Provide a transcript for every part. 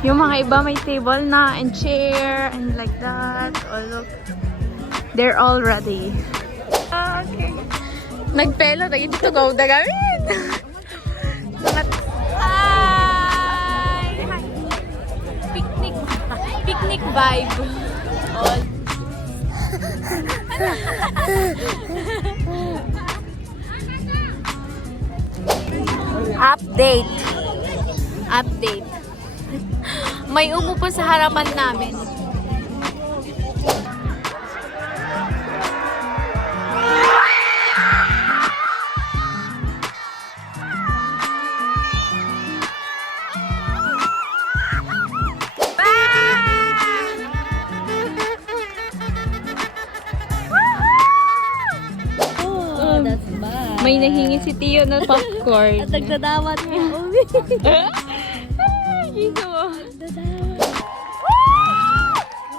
Yung mga iba may table na and chair and like that. Oh, look. They're all ready. Okay. Nagpelo na dito go dagamit. Hi! Picnic. Picnic vibe. All. Update. Update. May umupo sa harapan namin. May nahingi si Tio na popcorn. At nagdadawat niya. Dito.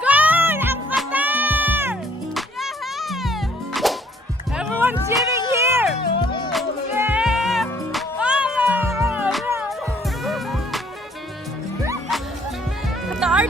Goal! Ang Qatar! Yeah! Everyone cheering here! Yeah! Qatar!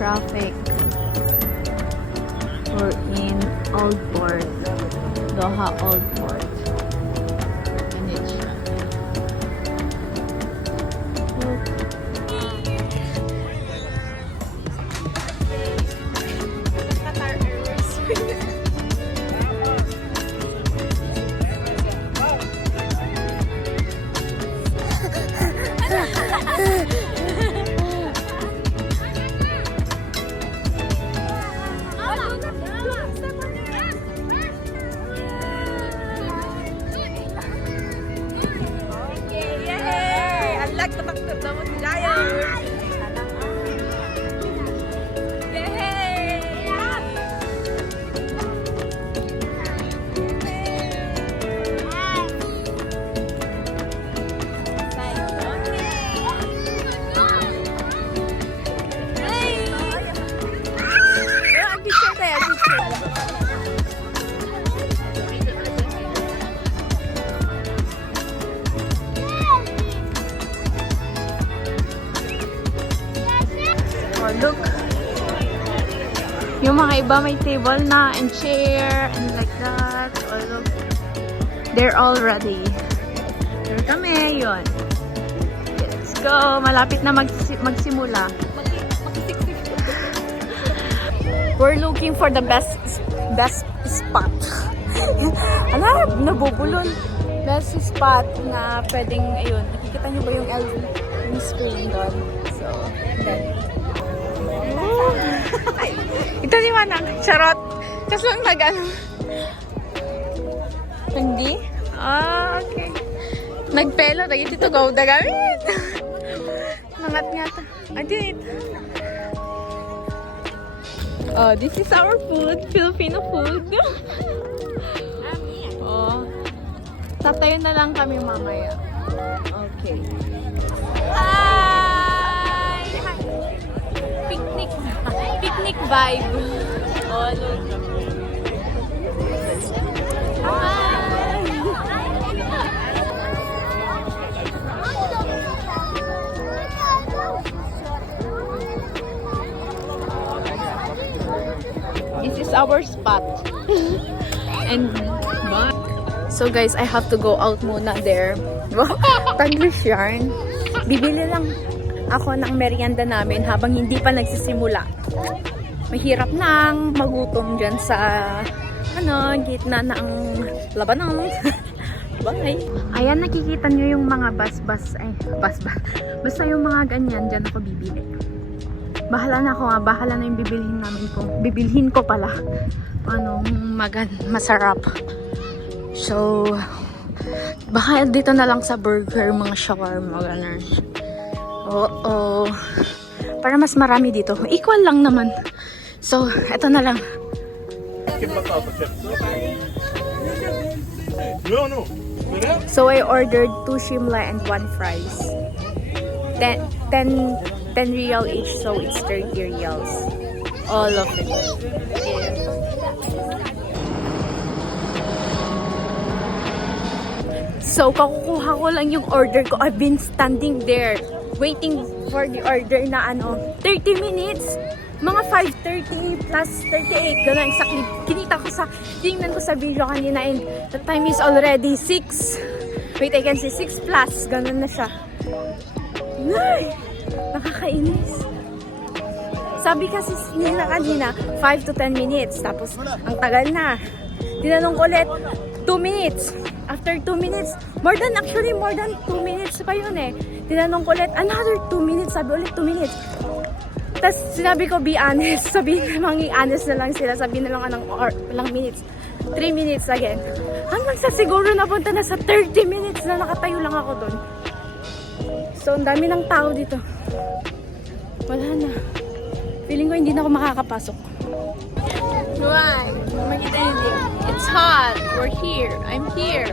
Traffic. We're in Old Port, Doha Old Port. And it's traffic. Qatar Airways. Oh, look. Yung mga iba may table na and chair and like that. Oh, look. They're all ready. Here kami, yun. Let's go. Malapit na magsimula. We're looking for the best spot. Ano? Nabubulol. Best spot na pwedeng, ayun. Nakikita nyo ba yung screen doon? So, then. Ito ni Manang. Charot. Kasi lang nag-ano. Hindi? Ah, okay. Nagpelo. Dito go. Dagamit. Nangat nga ito. Adit. Oh, this is our food. Filipino food. Oh. Tatayo na lang kami mamaya. Okay. Hi! Picnic. Picnic vibe. Oh, look. Hi! This is our spot. And back. So guys, I have to go out muna there. Taglish yarn. Bibili lang ako ng merienda namin habang hindi pa nagsisimula. Mahirap nang magutom dyan sa gitna ng labanon. Bye! Ayan, nakikita nyo yung mga bus. Basta yung mga ganyan, dyan ako bibili. Bahala na ako bahala na yung bibilhin ko pala. Masarap. So, baka dito na lang sa burger, mga shawarma, ganun. Oo. Para mas marami dito. Equal lang naman. So, eto na lang. So, I ordered 2 shimla and 1 fries. 10 real each, so it's 30 reals. All of it. Yeah. So, kakukuha ko lang yung order ko. I've been standing there, waiting for the order na 30 minutes. Mga 5:30 plus 38. Ganun, exactly. Tingnan ko sa video kanina and the time is already 6. Wait, I can see 6 plus. Ganun na siya. Ay, nakakainis. Sabi kasi nila kanina, 5 to 10 minutes. Tapos, ang tagal na. Tinanong ko ulit, 2 minutes. After 2 minutes, more than 2 minutes pa yun eh. Tinanong ko ulit, another 2 minutes. Sabi ulit, 2 minutes. Tapos sinabi ko, be honest. Sabihin namang honest na lang sila. Sabihin na lang ilang minutes. 3 minutes again. Hanggang sa siguro napunta na sa 30 minutes na nakatayo lang ako doon. So, ang dami ng tao dito. Wala na. Feeling ko hindi na ako makakapasok. Why? Makita hindi. It's hot. We're here. I'm here.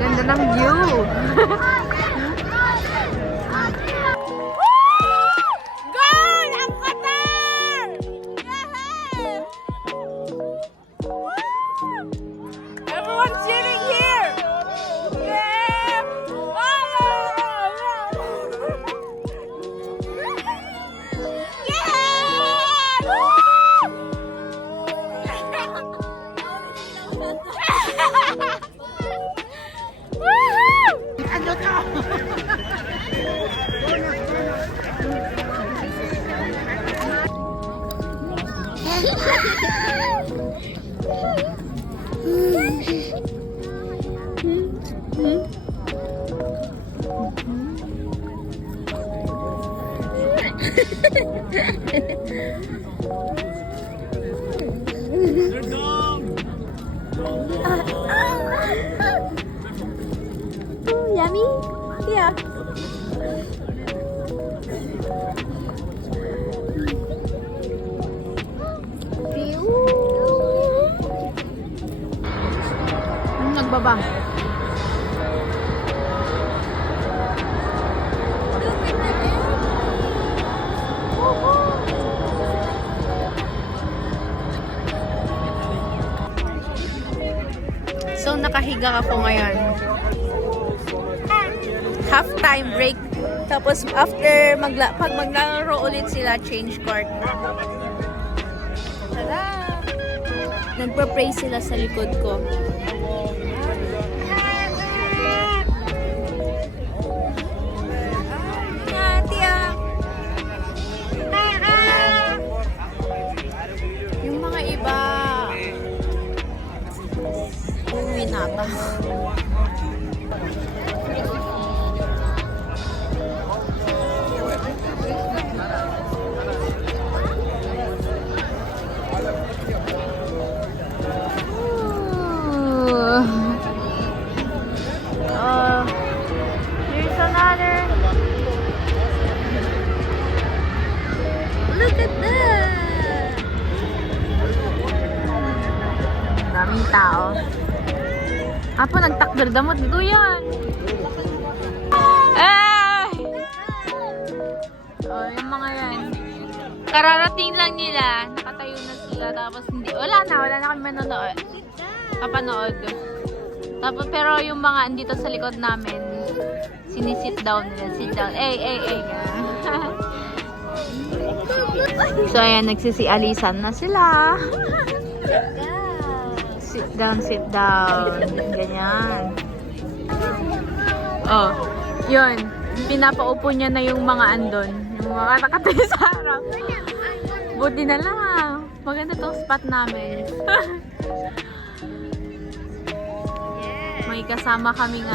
Ganda ng view. Goal! Ang Qatar! Yay! Everyone cheering here! Yeah! Ano to? Yummy? Yeah. Nagbaba. So, nakahiga ako ngayon. Half-time break. Tapos, after pag maglaro ulit sila, change court. Tada! Nagpa-pray sila sa likod ko. Yung mga iba, uwi nata. Here's another. Look at that. Daming tao. Apo, nagtakdardamot dito yan. Ay! Oh, yung mga yan. Kararating lang nila. Nakatayo na sila. Tapos hindi. Wala na kami manonood. Kapanood. Tapos, pero yung mga andito sa likod namin, sinisit down nila. Sit down. Ay. So, ayan, nagsisialisan na sila. Sit down. Ganyan. Oh, yun. Pinapaupo niya na yung mga andon. Yung mga nakatayo sa harap. Buti na lang. Maganda tong spot namin. May kasama kaming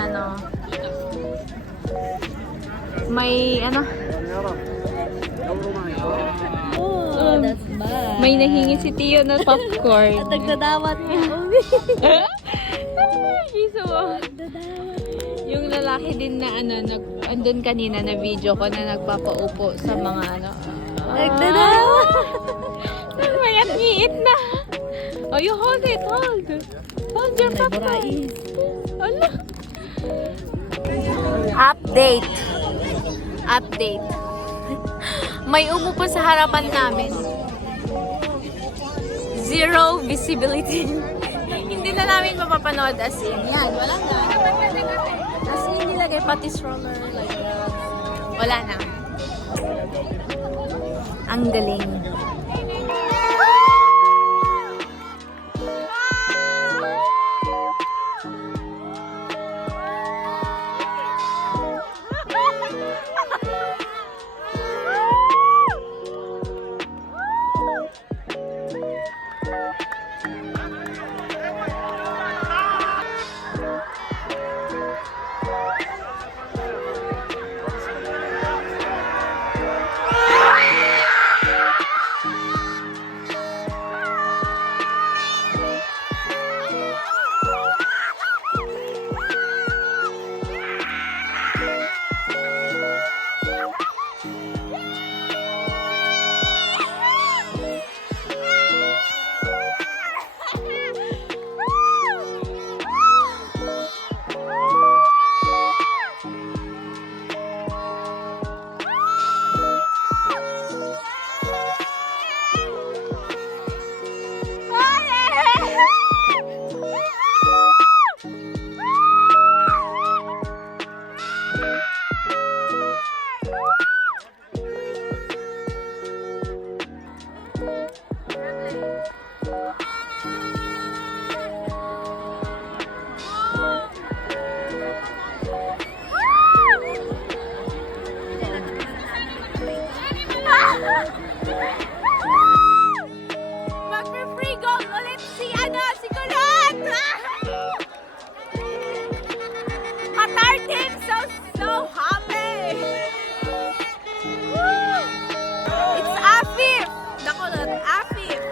may Oh, that's bad. May nahingi si Tio na popcorn. At nagdadawat niya. Yung lalaki din na andun kanina na video ko na nagpapaupo sa mga Nagdadawat. May at na. Oh, you hold it, hold. Hold your popcorn. Ala. Update. May umupo sa harapan namin. Zero visibility. Hindi na namin mapapanood as in. Yan, wala na. As in, nilagay pati stroller. Like, wala na. Ang galing. Mag-free goal ulit si Kulot! Qatar team so happy! Woo! It's Afif! The Kulot, Afif!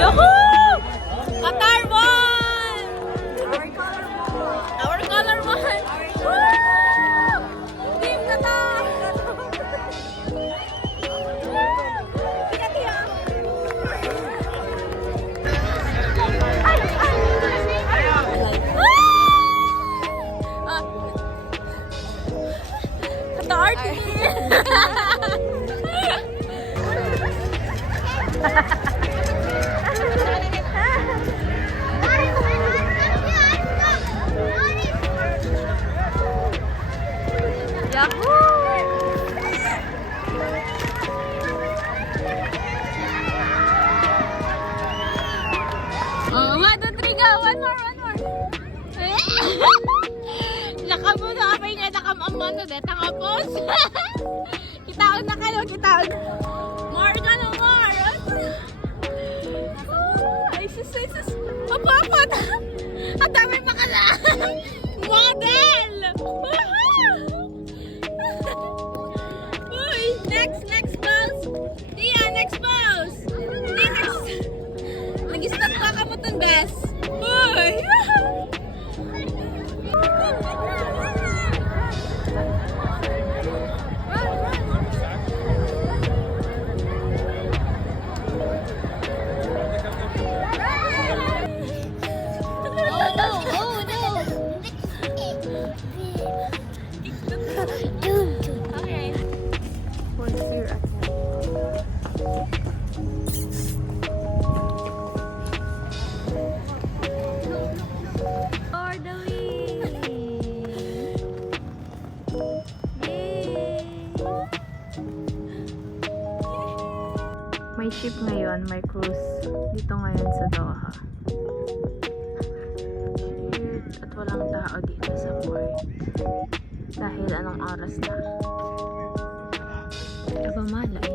Yahoo! Qatar won! Our color won! Woo! Team Qatar! Qatar team! One, two, three, go! One more! Nakamuno apay nga nakamamano de takapos. Kitaon na kayo, kitaon. More ka no more. Ay sus. Papapot. Ang dami makala. Model. Uy, next pose. Tia, next pose. Next. Nag-stop ka ka mo itong best. Uy. Okay. We're here at For the win! Yay! May ship ngayon, may cruise dito ngayon sa Doha. Cute. At walang tao dito sa port. Dahil anong oras na? Abamalay.